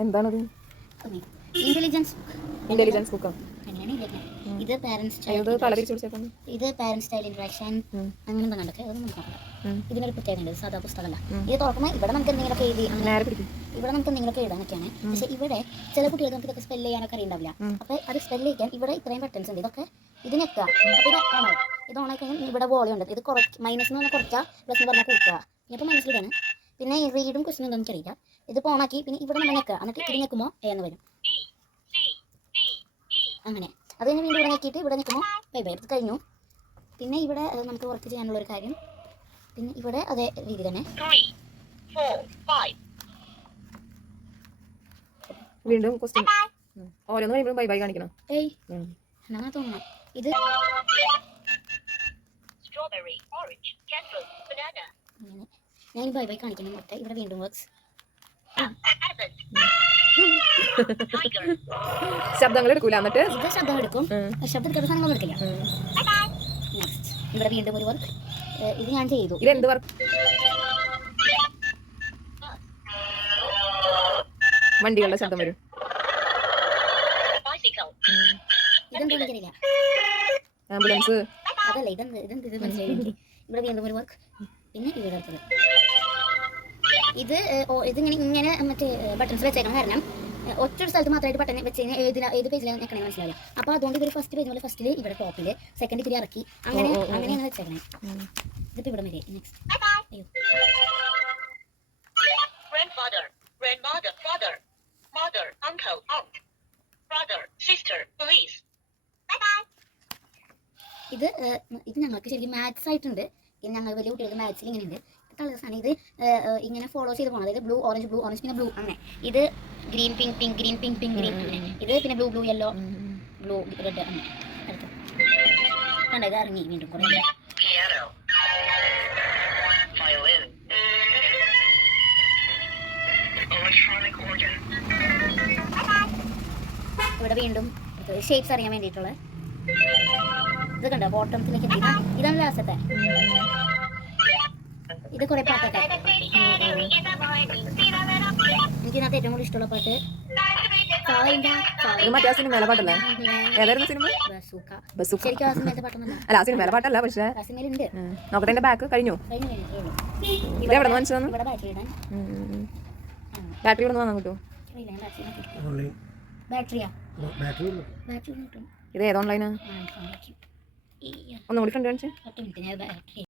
എന്താണത്? ഇന്റലിജൻസ് ബുക്കോ? ഇത് parents style interaction അങ്ങനെ കണ്ടൊക്കെ അതൊന്നും നോക്കാം. ഇതിനൊരു പ്രത്യേകത സാധാ പുസ്തകമല്ല. ഇത് തുറക്കുമ്പോൾ ഇവിടെ നമുക്ക് എന്തെങ്കിലുമൊക്കെ എഴുതി ഇവിടെ നമുക്ക് എന്തെങ്കിലുമൊക്കെ എഴുതാനൊക്കെയാണ്. പക്ഷേ ഇവിടെ ചില കുട്ടികൾക്ക് നമുക്ക് ഇതൊക്കെ സ്പെല്ല് ചെയ്യാനൊക്കെ അറിയുണ്ടാവില്ല. അപ്പോൾ അത് സ്പെല്ല് ചെയ്യാൻ ഇവിടെ ഇത്രയും ബട്ടൺസ് ഉണ്ട്. ഇതൊക്കെ ഇത് ഞെക്കുക. അപ്പോൾ ഇത് ഓണായി കഴിഞ്ഞാൽ ഇവിടെ വോളിയം ഉണ്ട്. ഇത് മൈനസ് എന്ന് പറഞ്ഞാൽ കുറയ്ക്കുക, പ്ലസ് എന്ന് പറഞ്ഞാൽ കൂട്ടുക. ഇപ്പോൾ മനസ്സിലാണ്. പിന്നെ റീഡും ക്വസ്റ്റനും ഒന്നും എനിക്കറിയില്ല. ഇതിപ്പോൾ ഓണാക്കി പിന്നെ ഇവിടെ നമ്മൾ ഞെക്കുക. എന്നിട്ട് ഇത് ഞെക്കുമ്പോൾ എന്ന് വരും. അങ്ങനെ അത് കഴിഞ്ഞ് വീണ്ടും ഇവിടെ ഞെക്കിയിട്ട് ഇവിടെ നിൽക്കുമ്പോൾ ബൈ ബൈ ഇത് കഴിഞ്ഞു. പിന്നെ ഇവിടെ നമുക്ക് വർക്ക് ചെയ്യാനുള്ളൊരു കാര്യം. പിന്നെ ഇവിടെ അതേ രീതി തന്നെ വീണ്ടും ക്വസ്റ്റ്യൻ ഓരോന്ന് കഴിയുമ്പോൾ ബൈ ബൈ കാണിക്കണം. ഏയ് എന്നാ തോന്നണം. ഇത് ഞാൻ ബൈ ബൈ കാണിക്കണം. മൊത്തം ഇവിടെ വീണ്ടും വർക്ക്സ് ശബ്ദങ്ങൾ എടുക്കൂല. എന്നിട്ട് ഇത് ശബ്ദം എടുക്കും. ശബ്ദം എടുക്കാത്ത സാധനങ്ങൾ എടുക്കില്ല. നെക്സ്റ്റ് ഇവിടെ വീണ്ടും ഒരു വർക്ക്. ഇത് ഞാൻ ചെയ്തു. ഇത് എന്ത് വർക്ക്? വണ്ടികളുടെ ശബ്ദം വരും. ഇതെന്താ എനിക്കറിയില്ല. ആംബുലൻസ് അതല്ല ഇതെന്ത് ഇത് മനസ്സിലായി. ഇവിടെ വീണ്ടും ഒരു വർക്ക്. പിന്നെ ഇവിടെ അടുത്തത് ഇതിങ്ങനെ മറ്റേ ബട്ടൺസ് വെച്ചേക്കണം. കാരണം ഒറ്റൊരു സ്ഥലത്ത് മാത്രമായിട്ട് ബട്ടൺ വെച്ച് കഴിഞ്ഞാൽ ഏത് പേജിലാണ് ഞെക്കണേ മനസ്സിലാവില്ല. അപ്പോൾ അതുകൊണ്ട് ഇവർ ഫസ്റ്റ് പേജ് പോലെ ഫസ്റ്റിൽ ഇവിടെ ടോപ്പിൽ സെക്കൻഡ് ഇത്തിരി ഇറക്കി അങ്ങനെയാണ് വെച്ചേക്കണേ. ഇതിപ്പോൾ ഇവിടെ വരെ. നെക്സ്റ്റ് അയ്യോ ഇത് ഞങ്ങൾക്ക് ശരിക്കും മാത്സ് ആയിട്ടുണ്ട്. ഞങ്ങൾ വലിയ കുട്ടികൾക്ക് മാത്സിൽ ഇങ്ങനെ ഉണ്ട്. കളേഴ്സാണ് ഇത് ഇങ്ങനെ ഫോളോ ചെയ്ത് പോകണം. അതായത് ബ്ലൂ ഓറഞ്ച് പിന്നെ ബ്ലൂ അങ്ങനെ. ഇത് green pink pink green pink pink green അങ്ങനെ. ഇത് പിന്നെ ബ്ലൂ യെല്ലോ ബ്ലൂ റെഡ് അങ്ങനെ. അടുത്ത് കണ്ടോ ഇത് ഇറങ്ങി വീണ്ടും കുറേ. ഇവിടെ വീണ്ടും ഷേപ്സ് അറിയാൻ വേണ്ടിയിട്ടുള്ള ഇത് കണ്ടോ ബോട്ടംസിലേക്ക് എത്തി. ഇതാണ് ലാസ്റ്റത്തെ. ഇത് കുറെ പാട്ടൊക്കെ എനിക്കിതിനകത്ത് ഏറ്റവും കൂടുതൽ ഇഷ്ടമുള്ള പാട്ട് സിനിമയിലെ പാട്ടല്ലേ? ഏതായിരുന്നു സിനിമ? ശരിക്കും ആ സിനിമയിലത്തെ പാട്ടൊന്നുമല്ല. അല്ല ആ സിനിമയിലെ പാട്ടല്ല. പക്ഷേ സിനിമയിലുണ്ട്. നോക്കട്ടെ. എന്റെ ബാക്ക് കഴിഞ്ഞു. ഇവിടെ ബാറ്ററി ഇവിടെ വാങ്ങാൻ കിട്ടുമോ? ബാറ്ററിയാ ഇത് ഏത് ഓൺലൈനാ? ഒന്നുകൂടി ഫ്രണ്ട് കാണിച്ചു.